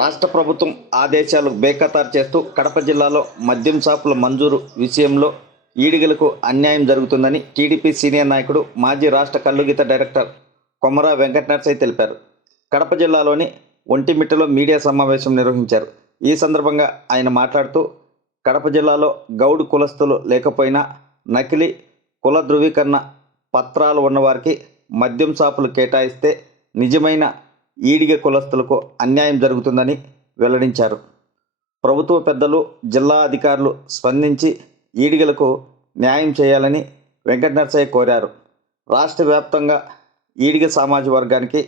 రాష్ట్ర ప్రభుత్వం ఆదేశాలు బేఖతారు చేస్తూ కడప జిల్లాలో మద్యం షాపుల మంజూరు విషయంలో ఈడిగలకు అన్యాయం జరుగుతుందని టీడీపీ సీనియర్ నాయకుడు మాజీ రాష్ట్ర కల్లుగీత డైరెక్టర్ కొమర వెంకట నరసయ్య తెలిపారు. కడప జిల్లాలోని ఒంటిమిట్టలో మీడియా సమావేశం నిర్వహించారు. ఈ సందర్భంగా ఆయన మాట్లాడుతూ కడప జిల్లాలో గౌడు కులస్తులు లేకపోయినా నకిలీ కుల ధృవీకరణ పత్రాలు ఉన్నవారికి మద్యం షాపులు కేటాయిస్తే నిజమైన ఈడిగ కులస్తులకు అన్యాయం జరుగుతుందని వెల్లడించారు. ప్రభుత్వ పెద్దలు, జిల్లా అధికారులు స్పందించి ఈడిగలకు న్యాయం చేయాలని వెంకట నరసయ్య కోరారు. రాష్ట్ర వ్యాప్తంగా ఈడిగ సామాజిక వర్గానికి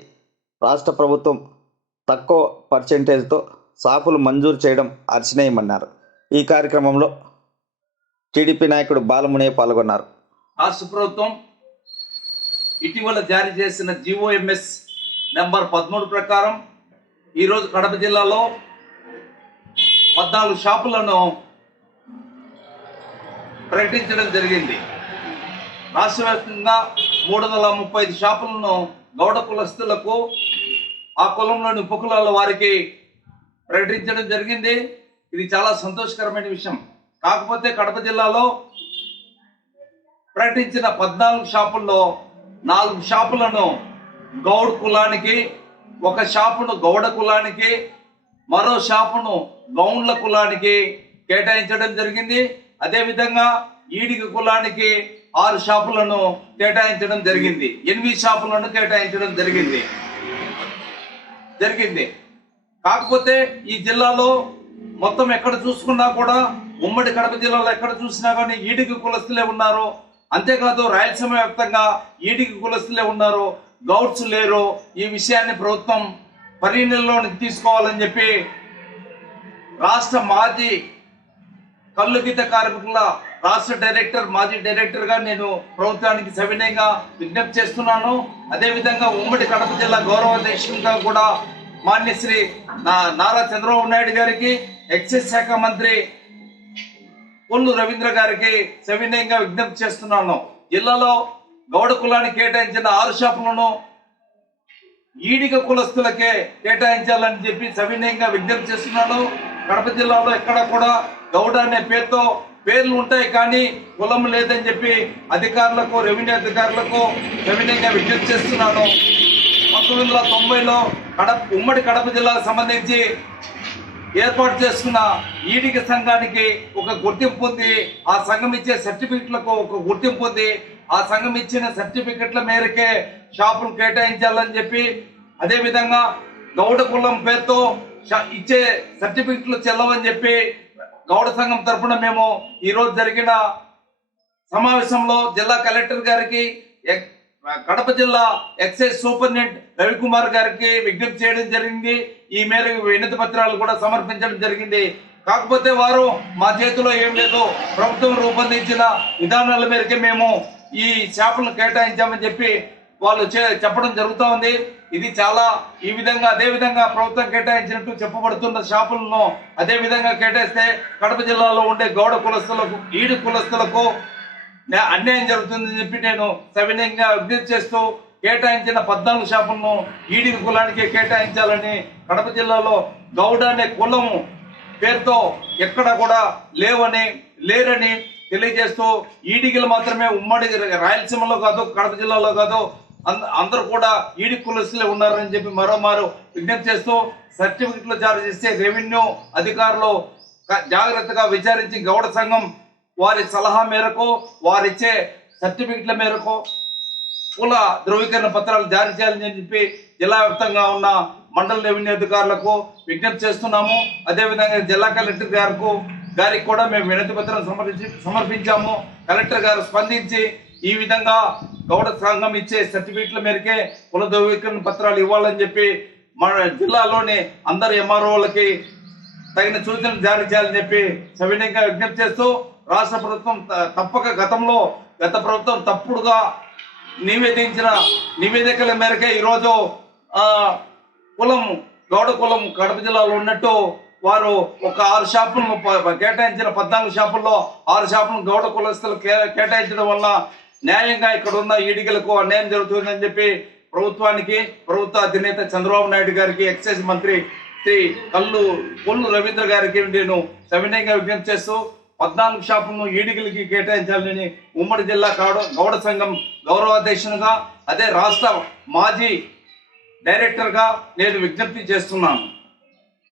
రాష్ట్ర ప్రభుత్వం తక్కువ పర్సెంటేజ్తో షాపులు మంజూరు చేయడం హర్షణీయమన్నారు. ఈ కార్యక్రమంలో టీడీపీ నాయకుడు బాలమునయ్య పాల్గొన్నారు. రాష్ట్ర ప్రభుత్వం ఇటీవల జారీ చేసిన జీఓఎంఎస్ నెంబర్ 13 ప్రకారం ఈరోజు కడప జిల్లాలో 14 షాపులను ప్రకటించడం జరిగింది. రాష్ట్ర వ్యాప్తంగా 335 షాపులను గౌడ కులస్తులకు, ఆ కులంలోని ఉపకులాల వారికి ప్రకటించడం జరిగింది. ఇది చాలా సంతోషకరమైన విషయం. కాకపోతే కడప జిల్లాలో ప్రకటించిన 14 షాపుల్లో 4 షాపులను గౌడ్ కులానికి, ఒక షాపును గౌడ కులానికి, మరో షాపును గౌండ్ల కులానికి కేటాయించడం జరిగింది. అదేవిధంగా ఈడిగ కులానికి 6 షాపులను కేటాయించడం జరిగింది. 8 షాపులను కేటాయించడం జరిగింది. కాకపోతే ఈ జిల్లాలో మొత్తం ఎక్కడ చూసుకున్నా కూడా, ఉమ్మడి కడప జిల్లాలో ఎక్కడ చూసినా కానీ ఈడిగ కులస్తులే ఉన్నారు. అంతేకాదు రాయలసీమ వ్యాప్తంగా ఈడిగ కులస్తులే ఉన్నారు, గౌడ్స్ లేరు. ఈ విషయాన్ని ప్రభుత్వం పరిగణనలోకి తీసుకోవాలని చెప్పి రాష్ట్ర మాజీ కల్లుగీత కార్మికుల రాష్ట్ర డైరెక్టర్, మాజీ డైరెక్టర్గా నేను ప్రభుత్వానికి సవినయంగా విజ్ఞప్తి చేస్తున్నాను. అదేవిధంగా ఉమ్మడి కడప జిల్లా గౌరవ అధ్యక్షునిగా కూడా మాన్యశ్రీ నారా చంద్రబాబు నాయుడు గారికి, ఎక్సైజ్ శాఖ మంత్రి పొల్లు రవీంద్ర గారికి సవినయంగా విజ్ఞప్తి చేస్తున్నాను. జిల్లాలో గౌడ కులానికి కేటాయించిన 6 షాపులను ఈడిగ కులస్తులకే కేటాయించాలని చెప్పి సవినయంగా విజ్ఞప్తి చేస్తున్నాను. కడప జిల్లాలో ఎక్కడ కూడా గౌడ అనే పేర్లు ఉంటాయి, కానీ కులం లేదని చెప్పి అధికారులకు, రెవెన్యూ అధికారులకు సవినయంగా విజ్ఞప్తి చేస్తున్నాను. 1990లో ఉమ్మడి కడప జిల్లాకు సంబంధించి ఏర్పాటు చేసుకున్న ఈడిగ సంఘానికి ఒక గుర్తింపు ఉంది. ఆ సంఘం ఇచ్చే సర్టిఫికెట్లకు ఒక గుర్తింపు ఉంది. ఆ సంఘం ఇచ్చిన సర్టిఫికెట్ల మేరకే షాపులు కేటాయించాలని చెప్పి, అదేవిధంగా గౌడ కులం పేరుతో ఇచ్చే సర్టిఫికెట్లు చెల్లవని చెప్పి గౌడ సంఘం తరఫున మేము ఈరోజు జరిగిన సమావేశంలో జిల్లా కలెక్టర్ గారికి, కడప జిల్లా ఎక్సైజ్ సూపరింటెండెంట్ రవికుమార్ గారికి విజ్ఞప్తి చేయడం జరిగింది. ఈ మేరకు వినతి పత్రాలు కూడా సమర్పించడం జరిగింది. కాకపోతే వారు మా చేతిలో ఏం లేదు, ప్రభుత్వం రూపొందించిన విధానాల మేరకే మేము ఈ షాపులను కేటాయించామని చెప్పి వాళ్ళు చెప్పడం జరుగుతూ ఉంది. ఇది చాలా అదేవిధంగా ప్రభుత్వం కేటాయించినట్టు చెప్పబడుతున్న షాపులను అదే విధంగా కేటాయిస్తే కడప జిల్లాలో ఉండే గౌడ కులస్తులకు, ఈడు కులస్తులకు అన్యాయం జరుగుతుందని చెప్పి నేను సవినయంగా విజ్ఞప్తి చేస్తూ, కేటాయించిన 14 షాపులను ఈడిగ కులానికి కేటాయించాలని, కడప జిల్లాలో గౌడ అనే కులము పేరుతో ఎక్కడ కూడా లేరని తెలియజేస్తూ, ఈడిగలు మాత్రమే ఉమ్మడి రాయలసీమలో కాదు, కడప జిల్లాలో కాదు, అందరూ కూడా ఈడి కులస్తులే ఉన్నారని చెప్పి మరోమారు విజ్ఞప్తి చేస్తూ, సర్టిఫికెట్లు జారీ చేస్తే రెవెన్యూ అధికారులు జాగ్రత్తగా విచారించి గౌడ సంఘం వారి సలహా మేరకు, వారిచ్చే సర్టిఫికెట్ల మేరకు కుల ధృవీకరణ పత్రాలు జారీ చేయాలని చెప్పి జిల్లా వ్యాప్తంగా ఉన్న మండల రెవెన్యూ అధికారులకు విజ్ఞప్తి చేస్తున్నాము. అదేవిధంగా జిల్లా కలెక్టర్ గారికి కూడా మేము వినతి పత్రం సమర్పించాము. కలెక్టర్ గారు స్పందించి ఈ విధంగా గౌడ సంఘం ఇచ్చే సర్టిఫికెట్ల మేరకే కుల ధృవీకరణ పత్రాలు ఇవ్వాలని చెప్పి మన జిల్లాలోని అందరు ఎంఆర్ఓలకి తగిన సూచనలు జారీ చేయాలని చెప్పి సవినయంగా విజ్ఞప్తి చేస్తూ, రాష్ట్ర ప్రభుత్వం తప్పక గత ప్రభుత్వం తప్పుడుగా నివేదించిన నివేదికల మేరకే ఈరోజు గౌడ కులం కడప జిల్లాలో ఉన్నట్టు వారు ఒక 6 షాపులను కేటాయించిన 14 షాపుల్లో 6 షాపులను గౌడ కులస్తులు కేటాయించడం వల్ల న్యాయంగా ఇక్కడ ఉన్న ఈడిగలకు అన్యాయం జరుగుతుందని చెప్పి ప్రభుత్వ అధినేత చంద్రబాబు నాయుడు గారికి, ఎక్సైజ్ మంత్రి శ్రీ కొల్లు రవీంద్ర గారికి నేను సవినయంగా విజ్ఞప్తి చేస్తూ 14 షాపులను ఈడిగలకి కేటాయించాలని ఉమ్మడి జిల్లా గౌడ సంఘం గౌరవాధ్యక్షునిగా అదే రాష్ట్ర మాజీ డైరెక్టర్గా నేను విజ్ఞప్తి చేస్తున్నాను.